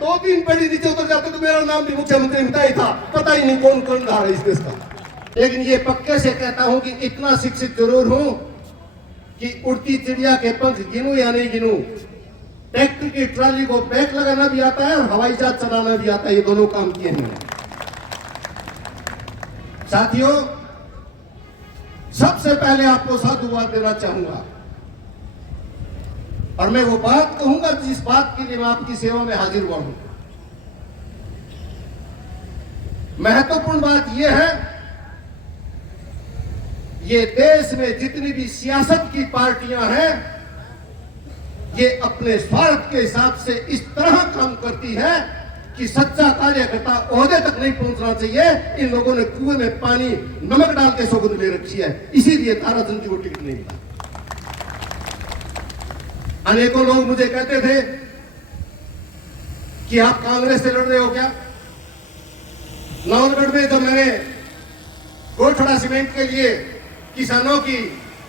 2-3 पीढ़ी नीचे उतर जाते तो मेरा नाम भी मुख्यमंत्री मिटा ही था, पता ही नहीं कौन कौन रहा है इस देश का। लेकिन ये पक्के से कहता हूं कि इतना शिक्षित जरूर हूं कि उड़ती चिड़िया के पंख गिनूं या नहीं गिनूं, ट्रैक्टर की ट्राली को ब्रेक लगाना भी आता है और हवाई जहाज चलाना भी आता है, ये दोनों काम किए नहीं है। साथियों, सबसे पहले आपको साधुवाद देना चाहूंगा और मैं वो बात कहूंगा जिस बात के लिए मैं आपकी सेवा में हाजिर हुआ हूं। महत्वपूर्ण बात यह है, ये देश में जितनी भी सियासत की पार्टियां हैं, ये अपने स्वार्थ के हिसाब से इस तरह काम करती है कि सच्चा कार्यकर्ता ओहदे तक नहीं पहुंचना चाहिए। इन लोगों ने कुएं में पानी नमक डाल के सौगंध ले रखी है, इसीलिए ताराचंद जी को टिकट नहीं मिला। अनेकों लोग मुझे कहते थे कि आप कांग्रेस से लड़ रहे हो क्या। नौनगढ़ में जब मैंने गोठड़ा सीमेंट के लिए किसानों की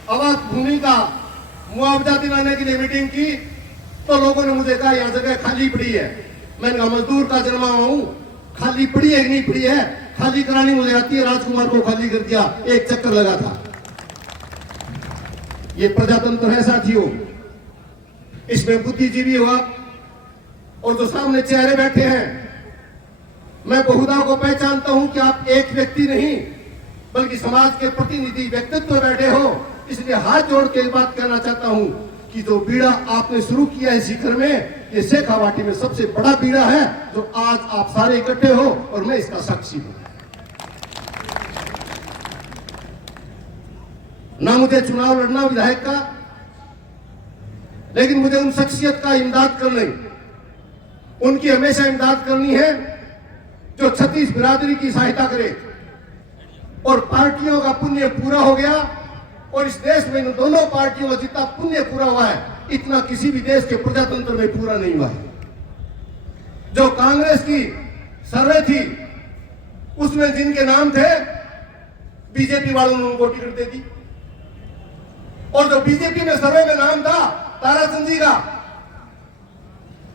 आवाज भूमि का मुआवजा दिलाने के लिए मीटिंग की तो लोगों ने मुझे कहा यहां जगह खाली पड़ी है। मैंने कहा मजदूर का जन्मा हूं, खाली पड़ी है कि नहीं पड़ी है, खाली करानी मुझे आती है। राजकुमार को खाली कर दिया, एक चक्कर लगा था। ये प्रजातंत्र है साथियों, इसमें बुद्धिजीवी हो आप और जो सामने चेहरे बैठे हैं, मैं बहुधा को पहचानता हूं कि आप एक व्यक्ति नहीं बल्कि समाज के प्रतिनिधि व्यक्तित्व बैठे हो। इसलिए हाथ जोड़ के एक बात कहना चाहता हूं कि जो बीड़ा आपने शुरू किया है शिखर में, ये शेखावाटी में सबसे बड़ा बीड़ा है जो आज आप सारे इकट्ठे हो और मैं इसका साक्षी हूं। ना मुझे चुनाव लड़ना विधायक का, लेकिन मुझे उन शख्सियत का इमदाद करनी, उनकी हमेशा इमदाद करनी है जो 36 बिरादरी की सहायता करे। और पार्टियों का पुण्य पूरा हो गया और इस देश में इन दोनों पार्टियों का जितना पुण्य पूरा हुआ है, इतना किसी भी देश के प्रजातंत्र में पूरा नहीं हुआ है। जो कांग्रेस की सर्वे थी उसमें जिनके नाम थे, बीजेपी वालों ने उनको टिकट दे दी। और जो बीजेपी में सर्वे में नाम था ताराचंद जी का,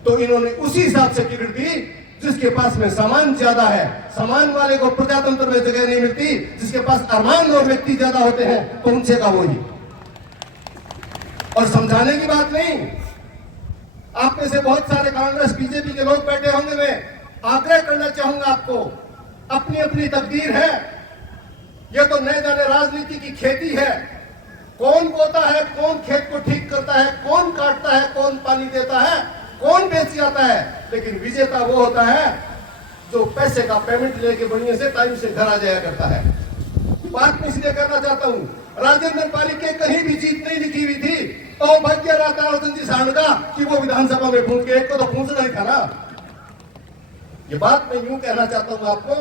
तो इन्होंने उसी हिसाब से टिकट दी जिसके पास में सामान ज्यादा है। सामान वाले को प्रजातंत्र में जगह नहीं मिलती, जिसके पास अरमान और व्यक्ति ज्यादा होते हैं तो उनसे का वही। और समझाने की बात नहीं, आप में से बहुत सारे कांग्रेस बीजेपी के लोग बैठे होंगे, मैं आग्रह करना चाहूंगा आपको, अपनी अपनी तकदीर है। यह तो नए जाने राजनीति की खेती है, कौन बोता है, कौन खेत को ठीक करता है, कौन काटता है, कौन पानी देता है, कौन बेच जाता है। लेकिन विजेता वो होता है जो पैसे का पेमेंट लेके बढ़िया से टाइम से घर आ जाया करता है। बात मैं इसलिए करना चाहता हूं, राजेंद्र पालिक के कहीं भी जीत नहीं लिखी हुई थी तो भाग्य रहा ताराचंद जी सांड का कि वो विधानसभा में पहुंच के, एक को तो पहुंचना ही था ना। ये बात मैं यूं कहना चाहता हूं आपको,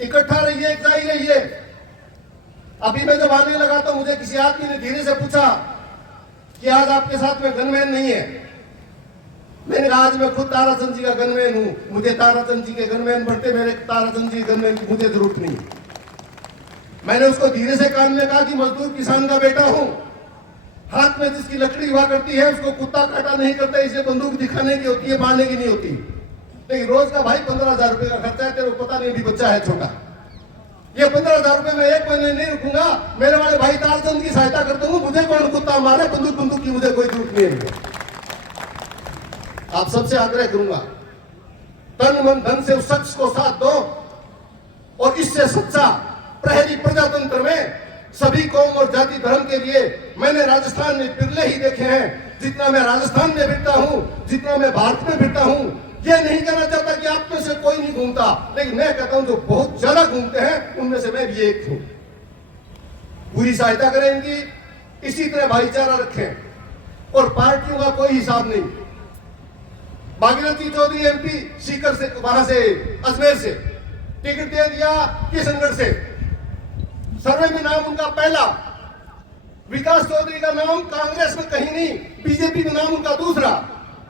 इकट्ठा रहिए, एक जाही रहिए। अभी मैं जब आने लगा तो मुझे किसी आदमी ने धीरे से पूछा कि आज आपके साथ में गनमैन नहीं है। मैंने कहा आज मैं खुद ताराचंद जी का गनमैन हूं, मुझे ताराचंद जी के गनमैन बढ़ते, मेरे ताराचंद जी गनमैन की मुझे जरूरत नहीं। मैंने उसको धीरे से कान में कहा कि मजदूर किसान का बेटा हूं, हाथ में जिसकी लकड़ी हुआ करती है उसको कुत्ता काटा नहीं करता, इसे बंदूक दिखाने की होती है, मारने की नहीं होती। लेकिन रोज का भाई 15,000 रुपए का खर्चा है, तेरे को पता नहीं, भी बच्चा है छोटा। ये 15,000 रुपए में एक महीने नहीं रुकूंगा, मेरे वाले भाई ताराचंद की सहायता कर दूंगा, मुझे कौन कुत्ता मारे, बंदूक की मुझे कोई जरूरत नहीं है। आप सबसे आग्रह करूंगा, तन मन धन से उस शख्स को साथ दो और इससे सच्चा प्रहरी प्रजातंत्र में सभी कौम और जाति धर्म के लिए मैंने राजस्थान में बिरले ही देखे हैं। जितना मैं राजस्थान में फिरता हूं, जितना मैं भारत में फिरता हूं, ये नहीं कहना चाहता कि आप में से कोई नहीं घूमता, लेकिन मैं कहता हूं जो बहुत ज्यादा घूमते हैं उनमें से मैं भी एक हूं। पूरी सहायता करें इनकी, इसी तरह भाईचारा रखें और पार्टियों का कोई हिसाब नहीं। भागीरथी चौधरी एमपी सीकर से, वहां से अजमेर से टिकट दे दिया किशनगढ़ से, सर्वे में नाम उनका पहला, विकास चौधरी का नाम कांग्रेस में कहीं नहीं, बीजेपी में नाम उनका दूसरा,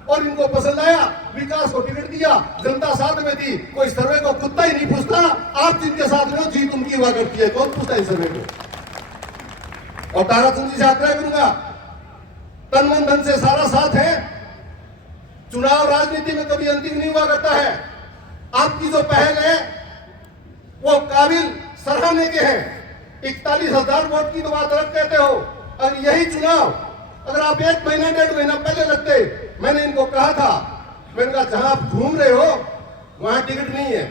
और इनको पसंद आया, विकास को टिकट दिया, जनता साथ में थी, कोई सर्वे को कुत्ता ही नहीं पूछता। आप जिनके साथ में हो जीत उनकी हुआ करती है, कौन पूछता है सर्वे को। और ताराचंद जी से आग्रह करूंगा, तन मन धन से सारा साथ है, चुनाव राजनीति में कभी अंतिम नहीं हुआ करता है। आपकी जो पहल है वो काबिल सराहने के हैं। 41,000 वोट की तो बात अलग कहते हो, और यही चुनाव अगर आप 1 महीना 1.5 महीना पहले लगते, मैंने इनको कहा था, मैंने कहा जहां आप घूम रहे हो वहां टिकट नहीं है,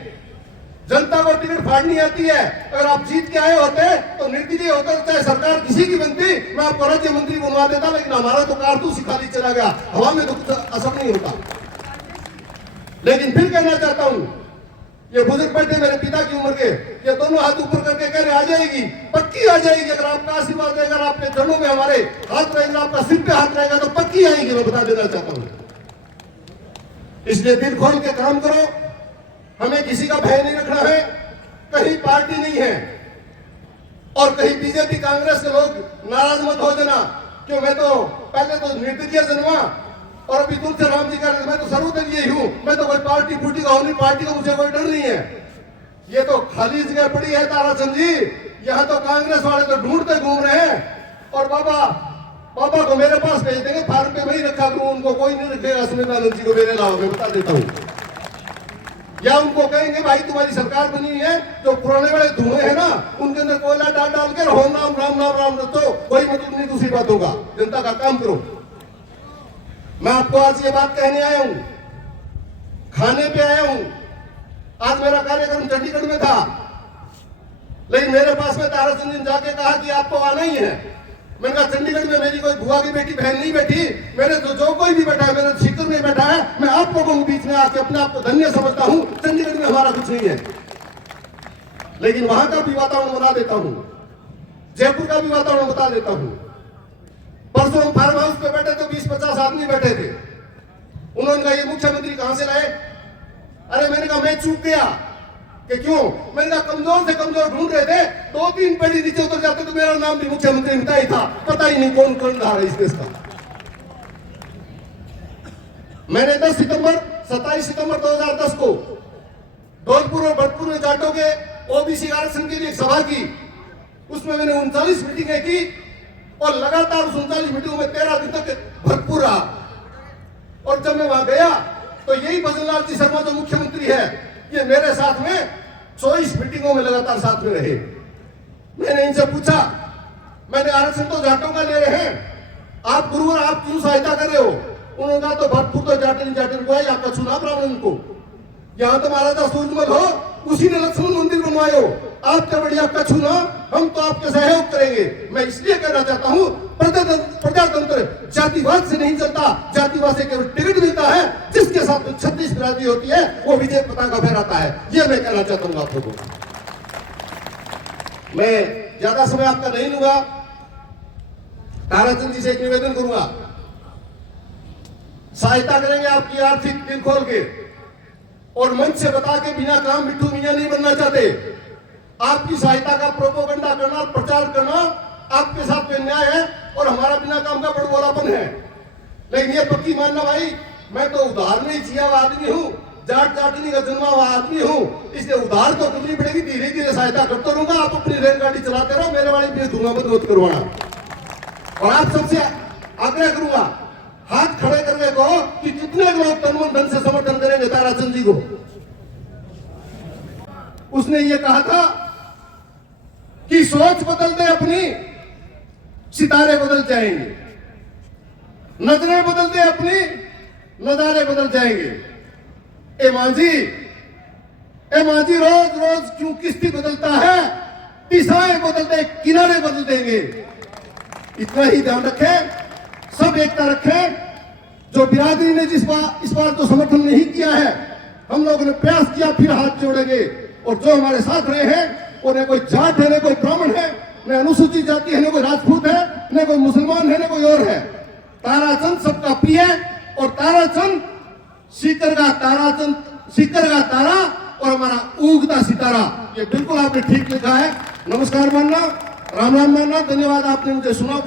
जनता को टिकट फाड़नी आती है। अगर आप जीत के आए होते तो निर्दलीय होते, चाहे सरकार किसी की बनती, मैं आपको राज्य मंत्री बनवा देता, लेकिन हमारा तो कारतूस ही खाली चला गया, हवा में तो कुछ असर नहीं होता। लेकिन फिर कहना चाहता हूं, ये बुजुर्ग बैठे मेरे पिता की उम्र के, ये दोनों हाथ ऊपर करके कह रहे आ जाएगी, पक्की आ जाएगी। अगर आपका आशीर्वाद रहेगा, आपके चरणों में हमारे हाथ रहेगा, आपका सिर पे हाथ रहेगा तो पक्की आएगी, मैं बता देना चाहता हूं। इसलिए दिल खोल के काम करो, हमें किसी का भय नहीं रखना है, कहीं पार्टी नहीं है, और कहीं बीजेपी कांग्रेस के लोग नाराज मत हो जाना, क्यों मैं तो पहले तो निर्दलीय जन्मा और अभी तुलसी राम जी का मैं तो सर्वदलीय हूं, मैं तो कोई पार्टी फूटी का होनी, पार्टी का मुझे कोई डर नहीं है। ये तो खाली जगह पड़ी है ताराचंद जी, यहाँ तो कांग्रेस वाले तो ढूंढते घूम रहे हैं, और बाबा को मेरे पास भेज देंगे, फार्म पे वही रखा करूं, उनको कोई नहीं रखेगा सुनीतानंद जी को मेरे अलावा, मैं बता देता हूं। या उनको कहेंगे भाई तुम्हारी सरकार बनी है, जो पुराने वाले धुएं हैं ना उनके अंदर कोयला डाल के राम राम राम राम राम, तो कोई मतलब नहीं दूसरी बातों का, जनता का काम करो। मैं आपको आज ये बात कहने आया हूं, खाने पे आया हूं। आज मेरा कार्यक्रम चंडीगढ़ में था, लेकिन मेरे पास में ताराचंद ने जाके कहा कि आपको आना ही है। मैंने कहा चंडीगढ़ में मेरी कोई बुआ की बेटी बहन नहीं बैठी, मेरे तो जो कोई भी बैठा है, मेरे शिखर में बैठा है, मैं आप लोगों के बीच में आके अपने आप को धन्य समझता हूं। चंडीगढ़ में हमारा कुछ नहीं है, लेकिन वहां का भी वातावरण बता देता हूं, जयपुर का भी वातावरण बता देता हूं। परसों हम फार्म हाउस पे बैठे तो 20-50 आदमी बैठे थे। उन्होंने कहा ये मुख्यमंत्री कहां से लाए? अरे मैंने कहा मैं चूक गया कि क्यों? मैंने कहा कमजोर से कमजोर ढूंढ रहे थे, 2-3 पीढ़ी नीचे उतर जाते तो मेरा नाम भी मुख्यमंत्री मिलता ही था, पता ही नहीं कौन कौन रहा है इस देश का। मैंने 27 सितंबर 2010 को धौलपुर और भरतपुर में जाटों के ओबीसी आरक्षण के लिए एक सभा की, उसमें मैंने 39 मीटिंगें की, और लगातार उस 39 मीटिंगों में 13 दिन तक भरतपुर रहा। और जब मैं वहां गया तो यही भजनलाल जी शर्मा जो मुख्यमंत्री है, ये मेरे साथ में 24 मीटिंगों में लगातार साथ में रहे। मैंने इनसे पूछा, मैंने आरक्षण तो जाटों का ले रहे हैं, आप गुरुवर आप क्यों सहायता कर रहे हो? उन्होंने कहा तो भरतपुर तो जाटिन को है, आपका चुनाव ब्राह्मण को, यहाँ तो महाराजा सूरजमल हो, उसी ने लक्ष्मण मंदिर बनवाए हो, आपका बढ़िया कछु ना, हम तो आपके सहयोग करेंगे। मैं इसलिए कहना चाहता हूं, प्रजातंत्र जातिवाद से नहीं चलता, जातिवाद से केवल टिकट मिलता है, जिसके साथ 36 बिरादरी होती है वो विजय पताका फहराता है। ये मैं कहना चाहता हूं आप लोगों को। मैं ज्यादा समय आपका नहीं लूंगा, ताराचंद जी से एक निवेदन करूंगा, सहायता करेंगे आपकी आर्थिक, दिल खोल के, और मंच से बता के बिना काम मिट्टू मियां नहीं बनना चाहते। आपकी सहायता का प्रोपोगंडा करना, प्रचार करना आपके साथ में न्याय है, और हमारा बिना काम का बड़बोलापन है। लेकिन ये पक्की मानना भाई, मैं तो उधार में ही जिया हुआ आदमी हूँ, जाट जाटनी का जन्मा हुआ आदमी हूँ, इसलिए उधार तो करनी पड़ेगी, धीरे धीरे सहायता करता रहूंगा। आप अपनी रेलगाड़ी चलाते रहो, मेरे वाली भी धुआं मत करवाना। और आप सबसे आग्रह करूंगा, हाथ खड़े करके कहो कि कितने लोग तन मन धन से समर्थन करेंगे ताराचंद जी को। उसने ये कहा था कि सोच बदल दे अपनी, सितारे बदल जाएंगे, नजरें बदल दे अपनी, नजारे बदल जाएंगे। ए मांझी रोज रोज क्यों किस्ती बदलता है, दिशाएं बदल दे, किनारे बदल देंगे। इतना ही ध्यान रखें, सब एकता रखें। जो बिरादरी ने इस बार तो समर्थन नहीं किया है, हम लोगों ने प्रयास किया, फिर हाथ जोड़ेंगे। और जो हमारे साथ रहे हैं, उन्हें कोई जाट है, न कोई ब्राह्मण है, न अनुसूचित जाति है, न कोई राजपूत है, न कोई मुसलमान है, न कोई और है। ताराचंद सबका प्रिय, और ताराचंद सीकर का तारा और हमारा उगता सितारा। ये बिल्कुल आपने ठीक लिखा है। नमस्कार मानना, राम राम मानना, धन्यवाद आपने मुझे सुना।